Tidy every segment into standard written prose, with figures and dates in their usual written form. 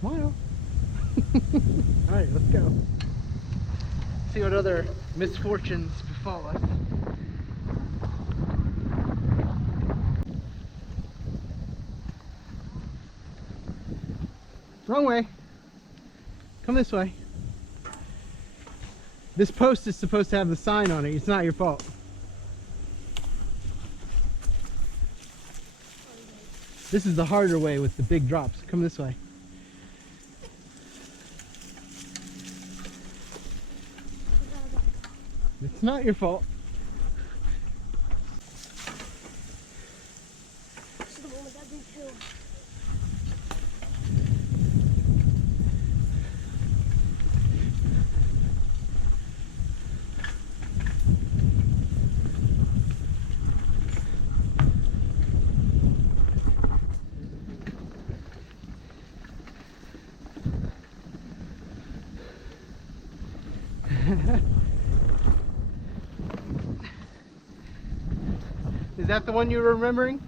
Smile. All right, let's go. See what other misfortunes befall us. Wrong way. Come this way. This post is supposed to have the sign on it. It's not your fault. This is the harder way with the big drops. Come this way. It's not your fault. This is the one with that big hill. Is that the one you were remembering?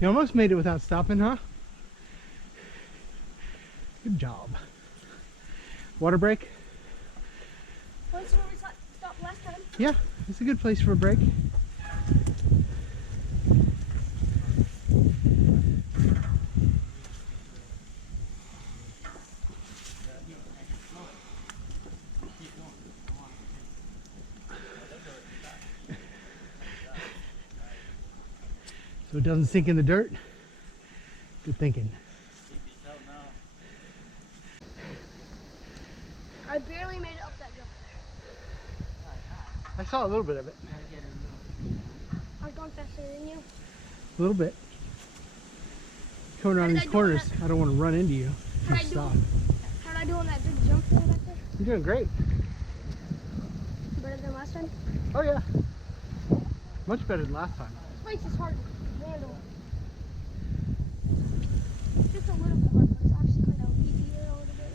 You almost made it without stopping, huh? Good job. Water break? Well, this is where we stopped last time. Yeah, it's a good place for a break. So it doesn't sink in the dirt. Good thinking. I barely made it up that jump. I saw a little bit of it. I was going faster than you. A little bit. Coming around these corners, I don't want to run into you. How did I do on that big jump thing back there? You're doing great. Better than last time? Oh yeah. Much better than last time. This place is hard to handle. Just a little bit hard, but it's actually kind of easier a little bit.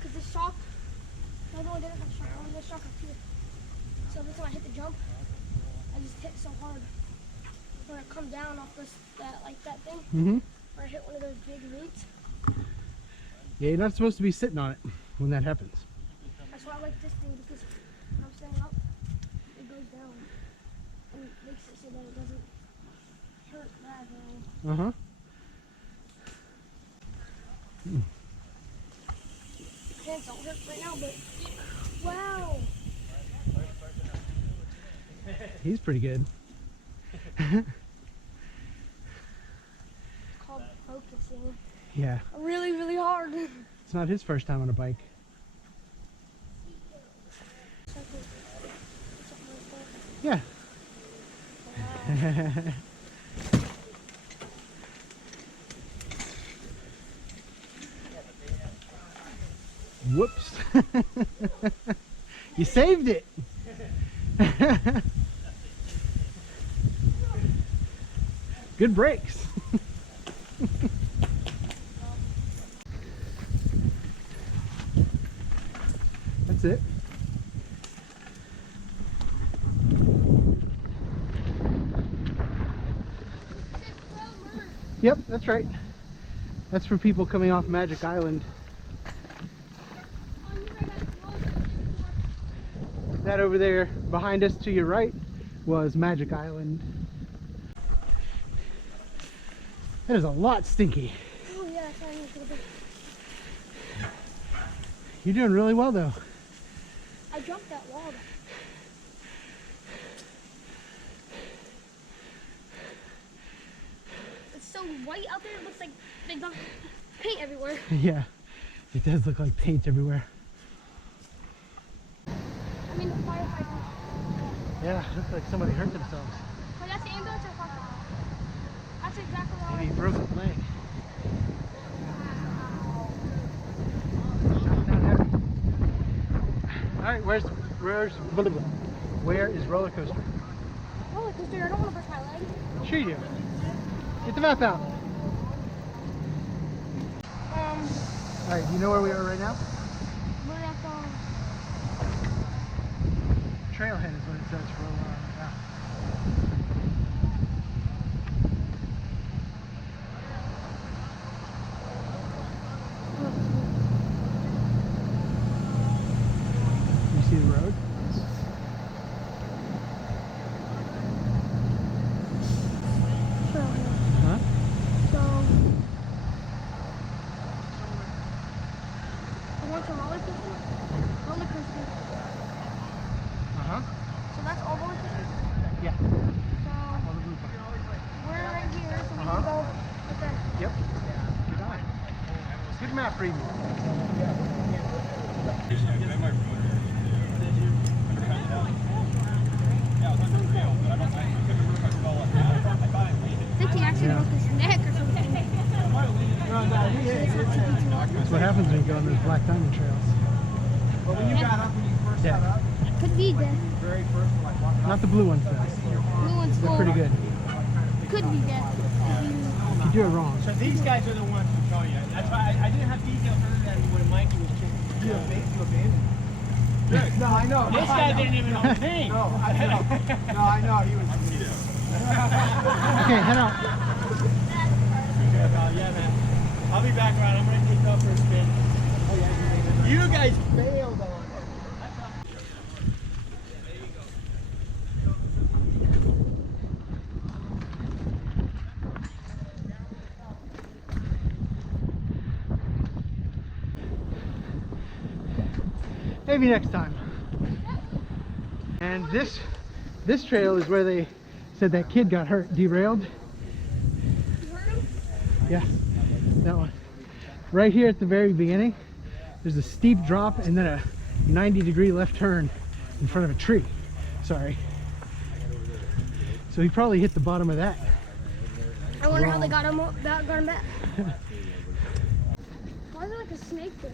Because the shock, I don't get the shock, I want the shock up here. So every time I hit the jump, I just hit so hard. When I come down off this, that thing, Mm-hmm. or I hit one of those big roots. Yeah, you're not supposed to be sitting on it when that happens. That's why I like this thing, because when I'm standing up, it goes down. And it makes it so that it doesn't hurt bad or anything. Uh-huh. Hands don't hurt right now, but wow. He's pretty good. It's called focusing. Yeah, Really, really hard. it's not his first time on a bike. Yeah. Whoops. You saved it. Good brakes. That's it. Yep, that's right. That's for people coming off Magic Island. That over there behind us to your right was Magic Island. That is a lot stinky. Oh yeah, sorry, I'm gonna be. You're doing really well though. I jumped that wall. It's so white out there, it looks like they got paint everywhere. Yeah, it does look like paint everywhere. I mean, the firefighters. Yeah, looks like somebody hurt themselves. Oh, that's the ambulance or fire? That's exactly what I Maybe he broke his leg. All right, where is roller coaster? roller coaster. I don't want to break my leg. Sure you do. Get the map out. All right, you know where we are right now? We're at trailhead is what it says for yeah. You see the road? Huh? So, I want some roller coaster. Roller coaster. Uh-huh. So that's all roller coasters? Yeah. So, All the blue parts. we're right here, so we Uh-huh. can go right there. Yep. Good eye. Good map preview. I think he actually broke his neck or something. That's what happens when you go on those black diamond trails. But when you got up, when you first got up, Could be death. very first one, like walking Not the blue ones though. Blue one's They're full. pretty good. Could be death. If you do it wrong. So these guys are the ones who tell you. That's why I didn't have details other than when Mikey was checking. You abandoned. No, I know. This guy didn't even know his name. No, I know. No, I know. He was. Okay, head out. Yeah, man. I'll be back around. I'm gonna take up for a spin. You guys failed on it. Maybe next time. And this trail is where they said that kid got hurt, derailed. You heard him? Yeah, that one. Right here at the very beginning, there's a steep drop and then a 90-degree left turn in front of a tree. Sorry. So he probably hit the bottom of that. I wonder how they got him back. Why is there like a snake there?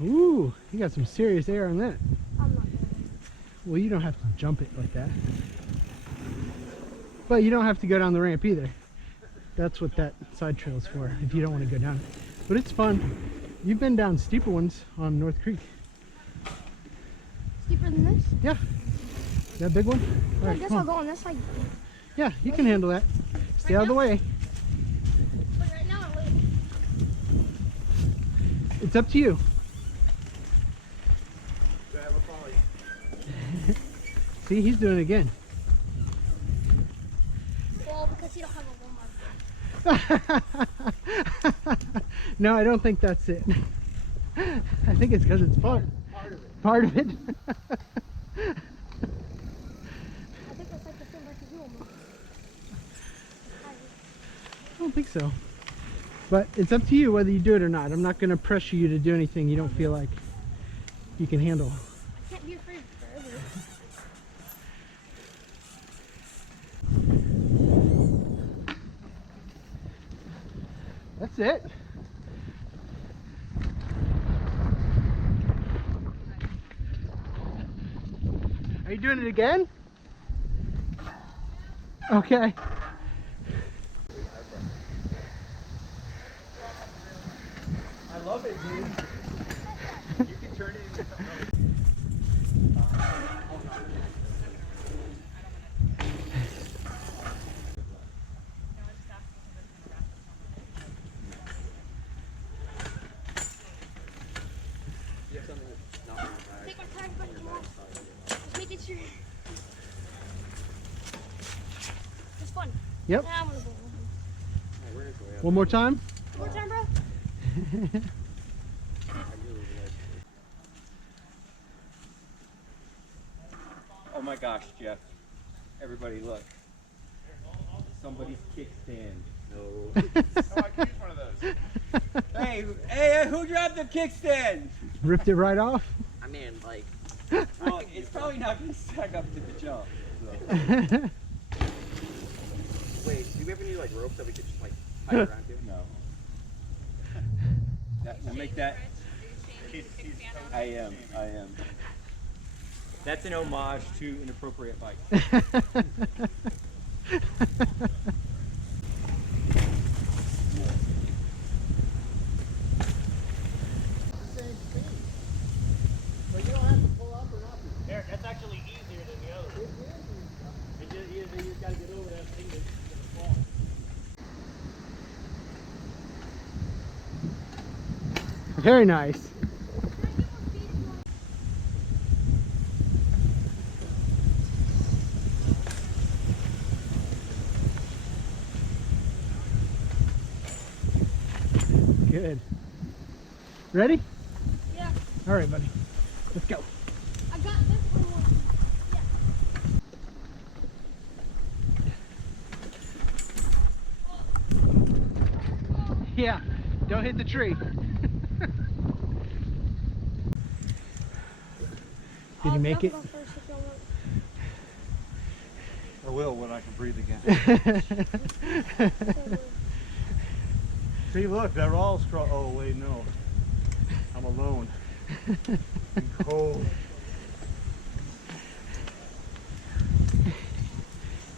Ooh, you got some serious air on that. I'm not going. Well, you don't have to jump it like that. But you don't have to go down the ramp either. That's what that side trail is for, if you don't want to go down it. But it's fun. You've been down steeper ones on North Creek. Steeper than this? Yeah. That big one? All I right, guess come I'll on. go on this side. Yeah, you can handle that. Stay out of the way. But right now, wait. It's up to you. See, he's doing it again. Well, because you don't have a warm-up. No, I don't think that's it. I think it's because it's part of it. I think that's like the same like you almost. I don't think so. But it's up to you whether you do it or not. I'm not going to pressure you to do anything you don't feel like you can handle. I can't be afraid forever. That's it. Are you doing it again? Okay. I love it, dude. You can turn it into something. Take my time, but just making sure. It's fun. Yep. Now I'm gonna go. One more time. One more time, bro. Oh my gosh, Jeff. Everybody look. Somebody's kickstand. No. Oh, I can use one of those. Hey, who dropped the kickstand? Ripped it right off. I mean, like, Well, it's probably not going to stack up to the jump. So. wait, do we ever need like ropes that we could just like tie around to? No. We'll make that. I am. That's an homage to inappropriate bikes. Very nice. Good. Ready? Yeah. All right, buddy. Let's go. I got this one. Yeah. Don't hit the tree. Did you make it? I will when I can breathe again. See, look, they're all strong. Oh, wait, no. I'm alone. I'm cold.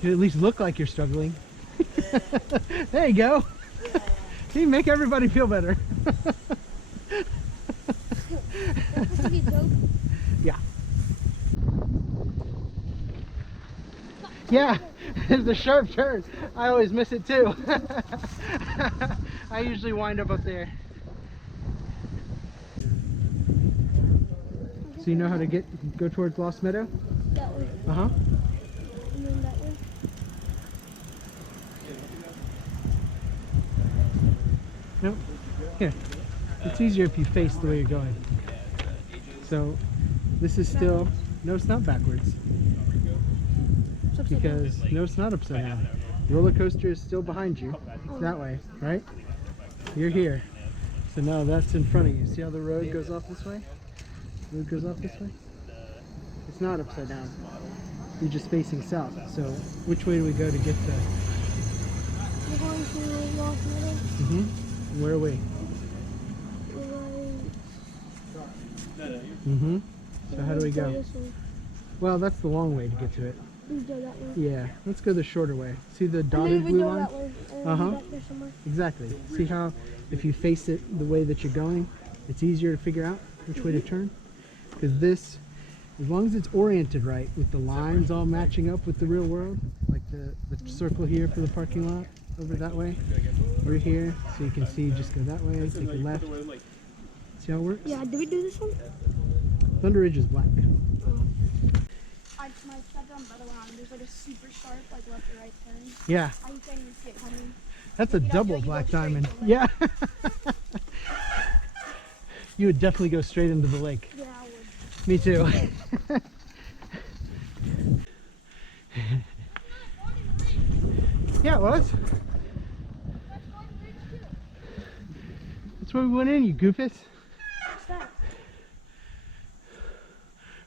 You at least look like you're struggling. There you go. You make everybody feel better. Yeah. Yeah, there's the sharp turn. I always miss it too. I usually wind up there. So you know how to go towards Lost Meadow? That way. Uh-huh. And then that way. Nope. Here. It's easier if you face the way you're going. So this is still, no, it's not backwards. Because no, it's not upside down. The roller coaster is still behind you. It's that way, right? You're here. So now that's in front of you. See how the road goes off this way? The road goes off this way? It's not upside down. You're just facing south. So which way do we go to get to? We're going to Lost Meadow. Mm-hmm. Where are we? Mm-hmm. So how do we go? Well, that's the long way to get to it. We go that way. Yeah, let's go the shorter way. See the dotted blue line? Uh-huh. Exactly. See how if you face it the way that you're going, it's easier to figure out which way to turn? Because this, as long as it's oriented right, with the lines all matching up with the real world, like the circle here for the parking lot, over that way, we're here, so you can see, just go that way, take a left. See how it works? Yeah, did we do this one? Thunder Ridge is black. My stepdad brother went on. There's like a super sharp, like left or right turn. Yeah. I can't even see it coming. That's a double black diamond. Yeah. You would definitely go straight into the lake. Yeah, I would. Me too. Yeah, it was. That's where we went in, you goofus. What's that?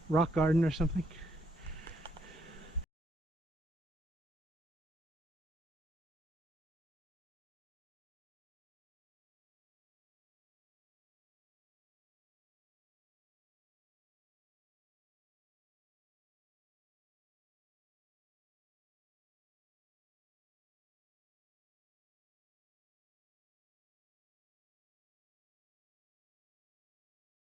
Rock garden or something.